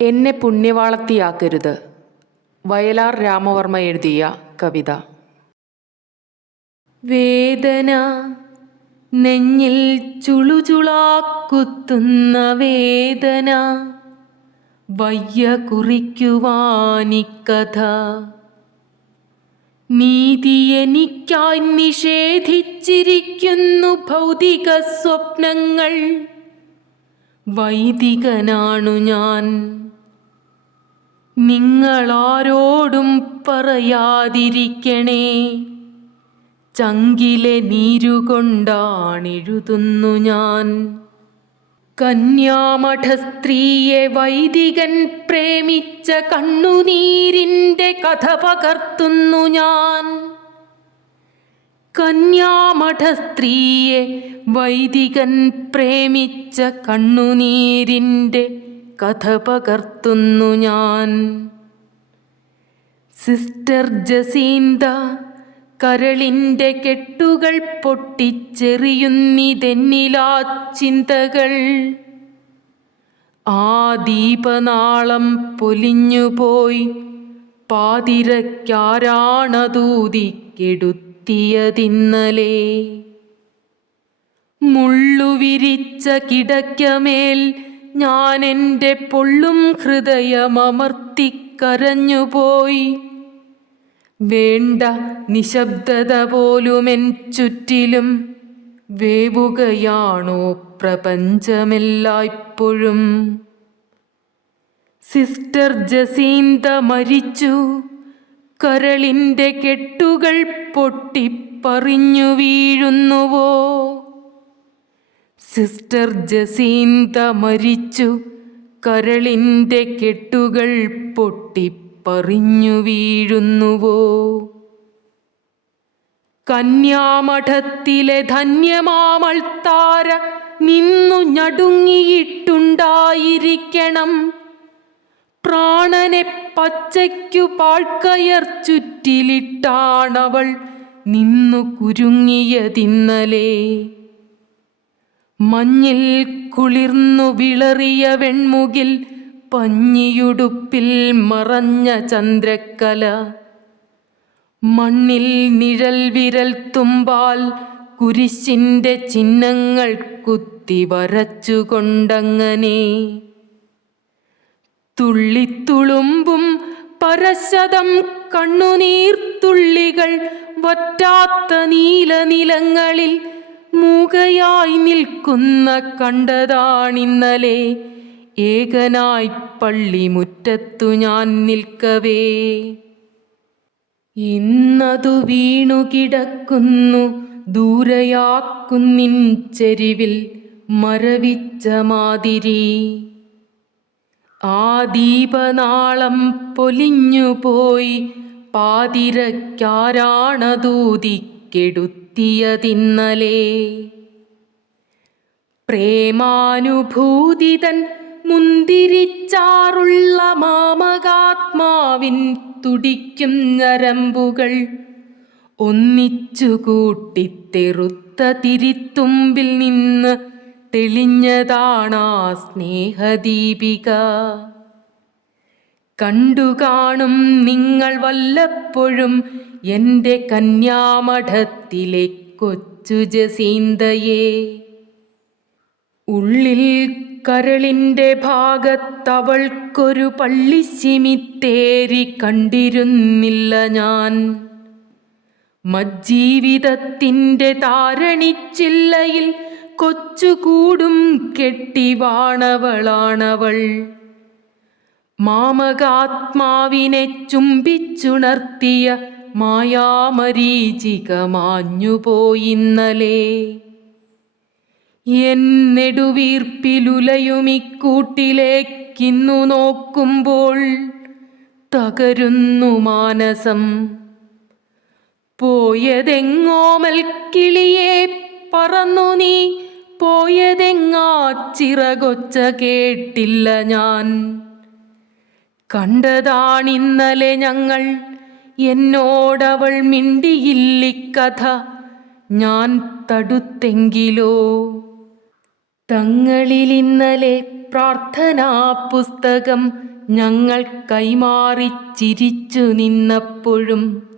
എന്നെ പുണ്യവാളത്തിയാക്കരുത്. വയലാർ രാമവർമ്മ എഴുതിയ കവിത. വേദന നെഞ്ഞിൽ ചുളുചുളാക്കുത്തുന്ന വേദന വയ്യ കുറിക്കുവാനിക്കഥ. നീതി എനിക്കായി നിഷേധിച്ചിരിക്കുന്നു ഭൗതിക സ്വപ്നങ്ങൾ. വൈദികനാണു ഞാൻ. നിങ്ങളാരോടും പറയാതിരിക്കണേ. ചങ്കിലെ നീരുകൊണ്ടാണെഴുതുന്നു ഞാൻ. കന്യാമഠ സ്ത്രീയെ വൈദികൻ പ്രേമിച്ച കണ്ണുനീരിന്റെ കഥ പകർത്തുന്നു ഞാൻ. കന്യാമഠ സ്ത്രീയെ വൈദികൻ പ്രേമിച്ച കണ്ണുനീരിന്റെ കഥ പകർത്തുന്നു ഞാൻ. സിസ്റ്റർ ജസീന്ത കരളിന്റെ കെട്ടുകൾ പൊട്ടിച്ചെറിയുന്നിതെന്നിലാ ചിന്തകൾ ആ ദീപനാളം പൊലിഞ്ഞുപോയി പാതിരക്കാരാണതൂതിക്കെടുത്തിയതിന്നലെ മുള്ളുവിരിച്ച കിടക്കമേൽ ഞാൻ എന്റെ പൊള്ളും ഹൃദയമമർത്തിക്കരഞ്ഞുപോയി വേണ്ട നിശബ്ദത പോലും എൻ ചുറ്റിലും വേവുകയാണോ പ്രപഞ്ചമെല്ലായ്പ്പോഴും. സിസ്റ്റർ ജസീന്ത മരിച്ചു കരളിന്റെ കെട്ടുകൾ പൊട്ടിപ്പറിഞ്ഞു വീഴുന്നുവോ? സിസ്റ്റർ ജസീന്ത മരിച്ചു കരളിന്റെ കെട്ടുകൾ പൊട്ടിപ്പറിഞ്ഞു വീഴുന്നുവോ? കന്യാമഠത്തിലെ ധന്യമാമൾത്താര നിന്നു ഞടുങ്ങിയിട്ടുണ്ടായിരിക്കണം. പ്രാണനെ പച്ചയ്ക്കു പാഴ്ക്കയർ ചുറ്റിലിട്ടാണവൾ നിന്നു കുരുങ്ങിയ തിന്നലെ. മഞ്ഞിൽ കുളിർന്നു വിളറിയ വെൺമുകിൽ പഞ്ഞിയുടുപ്പിൽ മറഞ്ഞ ചന്ദ്രക്കല. മണ്ണിൽ നിഴൽ വിരൽ തുമ്പാൽ കുരിശിന്റെ ചിഹ്നങ്ങൾ കുത്തി വരച്ചുകൊണ്ടങ്ങനെ. തുള്ളിത്തുളുമ്പും പരശതം കണ്ണുനീർത്തുള്ളികൾ വറ്റാത്ത നീലനിലങ്ങളിൽ മൂകയായി നിൽക്കുന്ന കണ്ടതാണിന്നലെ. ഏകനായി പള്ളിമുറ്റത്തു ഞാൻ നിൽക്കവേ. ഇന്നതു വീണു കിടക്കുന്നു ദൂരയാക്കുന്നിൻ ചെരിവിൽ മരവിച്ച മാതിരി. ആ ദീപനാളം പൊലിഞ്ഞുപോയി പാതിരക്കാരാണതൂതിക്കെടുത്തിയതിന്നലെ പ്രേമാനുഭൂതിതൻ മുന്തിരിച്ചാറുള്ള മാമകാത്മാവിൻ തുടിക്കും ഞരമ്പുകൾ ഒന്നിച്ചു കൂട്ടിത്തെറുത്ത തിരിത്തുമ്പിൽ നിന്ന് തെളിഞ്ഞതാണാ സ്നേഹദീപിക. കണ്ടുകാണും നിങ്ങൾ വല്ലപ്പോഴും എന്റെ കന്യാമഠത്തിലെ കൊച്ചു ജസീന്തയെ ഉള്ളിൽ കരളിന്റെ ഭാഗത്തവൾക്കൊരു പള്ളിശിമിത്തേരി കണ്ടിരുന്നില്ല ഞാൻ. മജ്ജീവിതത്തിന്റെ താരണിച്ചില്ലയിൽ കൊച്ചുകൂടും കെട്ടിവാണവളാണവൾ. മാമകാത്മാവിനെ ചുംബിച്ചുണർത്തിയ മായാമരീചിക മാഞ്ഞുപോയിന്നലെ എന്നെടുവീർപ്പിലുലയുമിക്കൂട്ടിലേക്കിന്നു നോക്കുമ്പോൾ തകരുന്നു മാനസം. പോയതെങ്ങോമൽ കിളിയെ പറന്നു നീ പോയതെങ്ങാ ചിറകൊച്ച കേട്ടില്ല ഞാൻ. കണ്ടതാണിന്നലെ ഞങ്ങൾ എന്നോടവൾ മിണ്ടിയില്ലിക്കഥ ഞാൻ തടുത്തെങ്കിലോ? തങ്ങളിൽ ഇന്നലെ പ്രാർത്ഥനാ പുസ്തകം ഞങ്ങൾ കൈമാറി ചിരിച്ചു നിന്നപ്പോഴും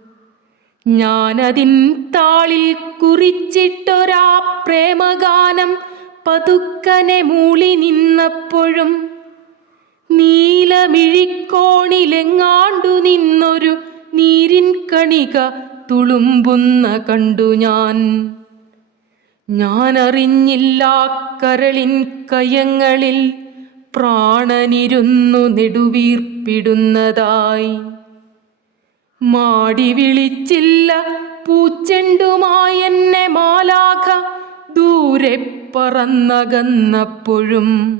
ഞാനതിൻ താളിൽ കുറിച്ചിട്ടൊരാ പ്രേമഗാനം പതുക്കനെ മൂളി നിന്നപ്പോഴും നീലമിഴിക്കോണിലെങ്ങാണ്ടു നിന്നൊരു നീരിൻ കണിക തുളുമ്പുന്ന കണ്ടു ഞാൻ. ഞാനറിഞ്ഞില്ല കരളിൻ കയങ്ങളിൽ പ്രാണനിരുന്നു നെടുവീർപ്പിടുന്നതായി. മാടി വിളിച്ചില്ല പൂച്ചെണ്ടുമായെന്നെ മാലാഖ ദൂരെ പറന്നകന്നപ്പോഴും.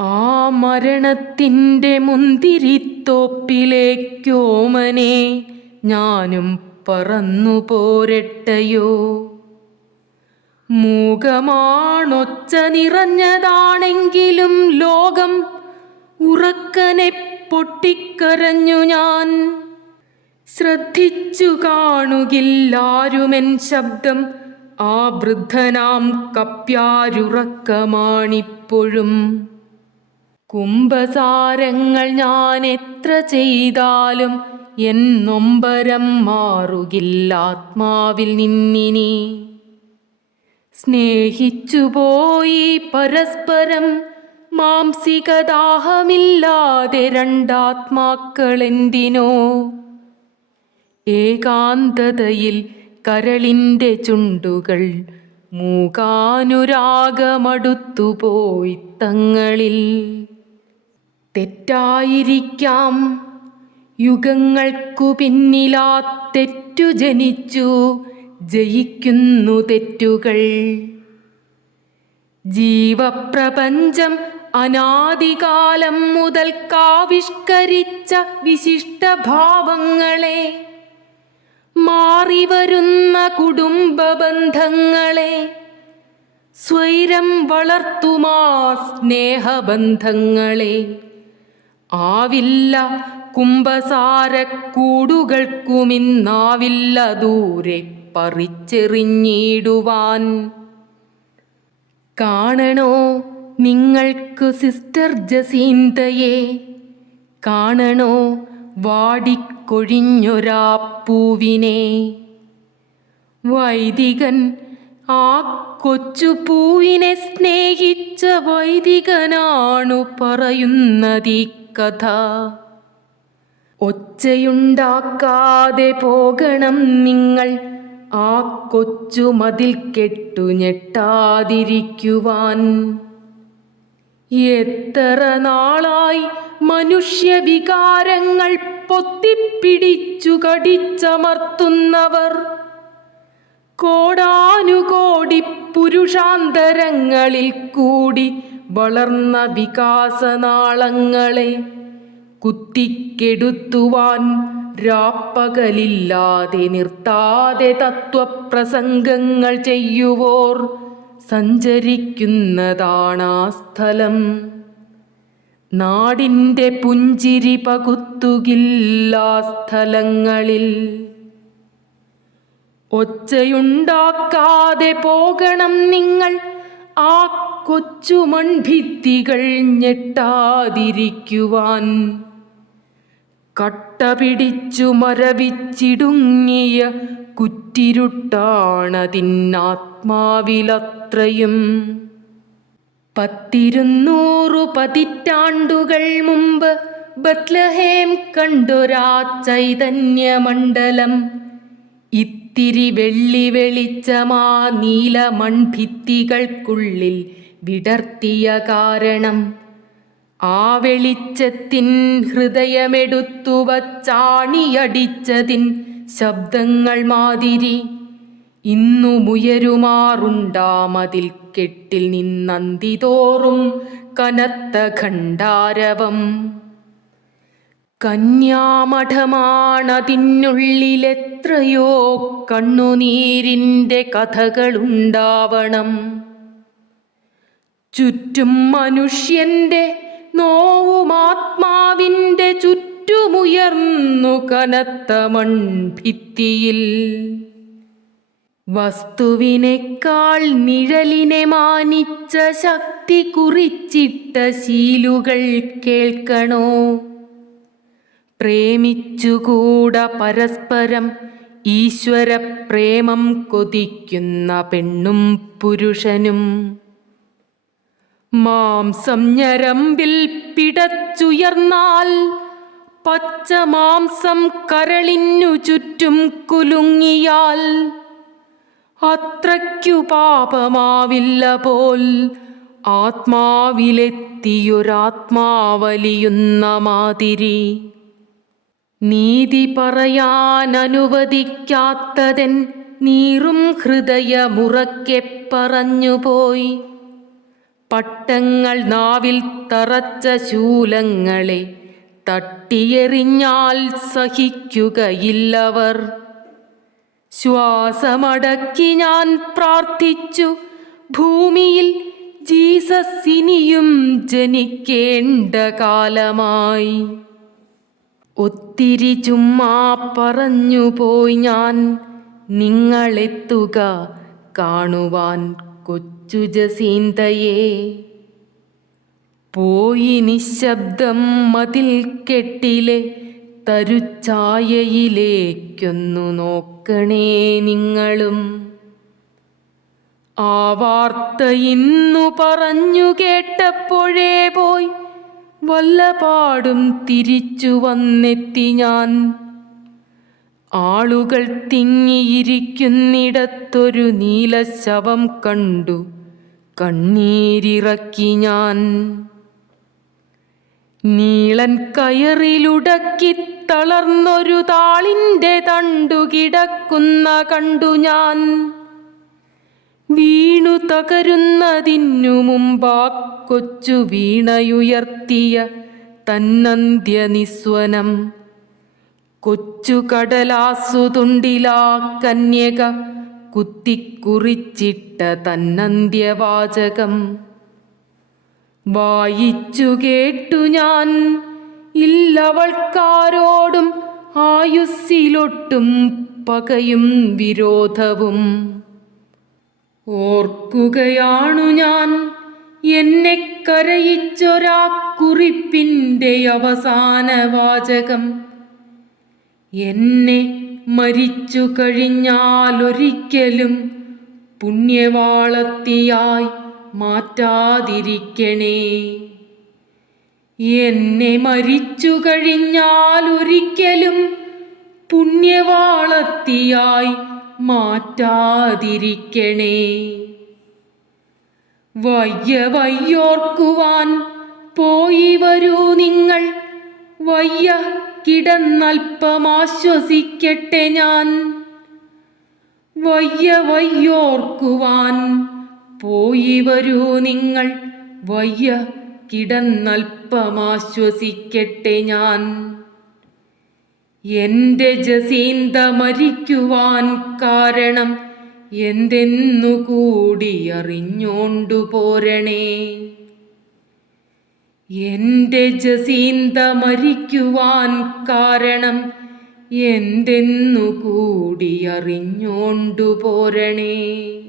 ആ മരണത്തിന്റെ മുന്തിരിത്തോപ്പിലേക്കോമനെ ഞാനും പറന്നു പോരട്ടയോ മൂകമാണൊച്ച നിറഞ്ഞതാണെങ്കിലും ലോകം ഉറക്കനെ പൊട്ടിക്കരഞ്ഞു ഞാൻ. ശ്രദ്ധിച്ചു കാണുകില്ലാരുമെൻ ശബ്ദം ആ വൃദ്ധനാം കപ്യാരുറക്കമാണിപ്പോഴും. കുംഭസാരങ്ങൾ ഞാൻ എത്ര ചെയ്താലും എൻ നൊമ്പരം മാറുകില്ല ആത്മാവിൽ നിന്നിനി. സ്നേഹിച്ചുപോയി പരസ്പരം മാംസികദാഹമില്ലാതെ രണ്ടാത്മാക്കളെന്തിനോ. ഏകാന്തതയിൽ കരളിന്റെ ചുണ്ടുകൾ മൂകാനുരാഗമടുത്തുപോയി തങ്ങളിൽ. തെറ്റായിരിക്കാം. യുഗങ്ങൾക്കു പിന്നിലാ തെറ്റു ജനിച്ചു ജയിക്കുന്നു തെറ്റുകൾ. ജീവപ്രപഞ്ചം അനാദികാലം മുതൽ കാവിഷ്കരിച്ച വിശിഷ്ടഭാവങ്ങളെ മാറിവരുന്ന കുടുംബ ബന്ധങ്ങളെ സ്വൈരം വളർത്തുമാ സ്നേഹബന്ധങ്ങളെ. ആവില്ല കുംഭസാരക്കൂടുകൾക്കുമിന്നാവില്ല ദൂരെ പറിച്ചെറിഞ്ഞിടുവാൻ. കാണണോ നിങ്ങൾക്ക് സിസ്റ്റർ ജസീന്തയെ? കാണണോ വാടിക്കൊഴിഞ്ഞൊരാ പൂവിനെ വൈദികൻ ആ കൊച്ചു പൂവിനെ സ്നേഹിച്ച വൈദികനാണു പറയുന്നതീ കഥ. ഒച്ചയുണ്ടാക്കാതെ പോകണം നിങ്ങൾ ആ കൊച്ചു മതിൽ കെട്ടു ഞെട്ടാതിരിക്കുവാൻ. എത്ര നാളായി മനുഷ്യവികാരങ്ങൾ പൊത്തിപ്പിടിച്ചു കടിച്ചമർത്തുന്നവർ കോടാനുകോടി പുരുഷാന്തരങ്ങളിൽ കൂടി വളർന്ന വികാസനാളങ്ങളെ കുത്തിക്കെടുത്തുവാൻ രാപ്പകലില്ലാതെ നിർത്താതെ തത്വപ്രസംഗങ്ങൾ ചെയ്യുവോർ. സഞ്ചരിക്കുന്നതാണാ സ്ഥലം. നാടിന്റെ പുഞ്ചിരി പകുത്തുകില്ലാ സ്ഥലങ്ങളിൽ. ഒച്ചയുണ്ടാക്കാതെ പോകണം നിങ്ങൾ ആ കൊച്ചു മൺഭിത്തികൾ ഞെട്ടാതിരിക്കുവാൻ. കട്ട പിടിച്ചു മരവിച്ചിടുങ്ങിയ കുറ്റിരുട്ടാണതിന്നാത്മാവിലത്രയും. പത്തിരുന്നൂറു പതിറ്റാണ്ടുകൾ മുമ്പ് ബത്ലഹേം കണ്ടൊരാ ചൈതന്യമണ്ഡലം. ഇത്തിരി വെള്ളി വെളിച്ചമാ നീല മൺഭിത്തികൾക്കുള്ളിൽ വിടർത്തിയ കാരണം. ആ വെളിച്ചത്തിൻ ഹൃദയമെടുത്തു വച്ചാണിയടിച്ചതിൻ ശബ്ദങ്ങൾ മാതിരി. ഇന്നുമുയരുമാറുണ്ടാമതിൽ കെട്ടിൽ നിന്നന്തി നിന്നന്തിതോറും കനത്ത ഖണ്ഡാരവം. കന്യാമഠമാണതിനുള്ളിലെത്രയോ കണ്ണുനീരിന്റെ കഥകളുണ്ടാവണം. ചുറ്റും മനുഷ്യന്റെ നോവുമാത്മാവിന്റെ ചുറ്റുമുയർന്നു കനത്ത മൺഭിത്തിയിൽ. വസ്തുവിനേക്കാൾ നിഴലിനെ മാനിച്ച ശക്തി കുറിച്ചിട്ട ശീലുകൾ കേൾക്കണോ? പ്രേമിച്ചുകൂട പരസ്പരം ഈശ്വര പ്രേമം കൊതിക്കുന്ന പെണ്ണും പുരുഷനും. മാംസം ഞരമ്പിൽ പിടച്ചുയർന്നാൽ പച്ച മാംസം കരളിനു ചുറ്റും കുലുങ്ങിയാൽ അത്രയ്ക്കു പാപമാവില്ല പോൽ. ആത്മാവിലെത്തിയൊരാത്മാവലിയുന്ന മാതിരി. നീതി പറയാൻ അനുവദിക്കാത്തതൻ നീറും ഹൃദയമുറക്കെ പറഞ്ഞുപോയി. പട്ടങ്ങൾ നാവിൽ തറച്ച ശൂലങ്ങളെ തട്ടിയെറിഞ്ഞാൽ സഹിക്കുകയില്ലവർ. ശ്വാസമടക്കി ഞാൻ പ്രാർത്ഥിച്ചു. ഭൂമിയിൽ ജീസസ് ഇനിയും ജനിക്കേണ്ട കാലമായി. ഒത്തിരി ചുമ്മാ പറഞ്ഞു പോയി ഞാൻ നിങ്ങളെത്തുക കാണുവാൻ കൊച്ചു ജസീന്തയെ. പോയി നിശബ്ദം മതിൽ കെട്ടിലെ തരുച്ചായയിലേക്കൊന്നു നോക്കണേ നിങ്ങളും. ആ വാർത്ത ഇന്നു പറഞ്ഞു കേട്ടപ്പോഴേ പോയി വല്ലപാടും തിരിച്ചു വന്നെത്തി ഞാൻ. ആളുകൾ തിങ്ങിയിരിക്കുന്നിടത്തൊരു നീലശവം കണ്ടു കണ്ണീരിറക്കി ഞാൻ. നീളൻ കയറിലുടക്കി തളർന്നൊരു താളിന്റെ തണ്ടു കിടക്കുന്ന കണ്ടു ഞാൻ. വീണു തകരുന്നതിനു മുമ്പാ കൊച്ചു വീണയുയർത്തിയ തന്നന്ത്യ നിസ്വനം. കൊച്ചു കടലാസുതുണ്ടിലാ കന്യക കുത്തിക്കുറിച്ചിട്ട തന്നന്ത്യവാചകം വായിച്ചു കേട്ടു ഞാൻ. ഇല്ലവൾക്കാരോടും ആയുസ്സിലൊട്ടും പകയും വിരോധവും. ഓർക്കുകയാണു ഞാൻ എന്നെ കരയിച്ചൊരാ കുറിപ്പിന്റെ അവസാന വാചകം. എന്നെ മരിച്ചു കഴിഞ്ഞാലൊരിക്കലും പുണ്യവാളത്തിയായി മാറ്റാതിരിക്കണേ. എന്നെ മരിച്ചു കഴിഞ്ഞാൽ ഒരിക്കലും പുണ്യവാളത്തിയായി മാറ്റാതിരിക്കണേ. വയ്യ വയ്യോർക്കുവാൻ പോയി വരൂ നിങ്ങൾ. വയ്യ കിടന്നൽപ്പമാശ്വസിക്കട്ടെ ഞാൻ. വയ്യ വയ്യോർക്കുവാൻ പോയി വരൂ നിങ്ങൾ. വയ്യ കിടന്നൽപ്പമാശ്വസിക്കട്ടെ ഞാൻ. എന്റെ ജസീന്ത മരിക്കുവാൻ കാരണം എന്തെന്നുകൂടി അറിഞ്ഞോണ്ടു പോരണേ. എന്റെ ജസീന്ത മരിക്കുവാൻ കാരണം എന്തെന്നുകൂടി അറിഞ്ഞോണ്ടു പോരണേ.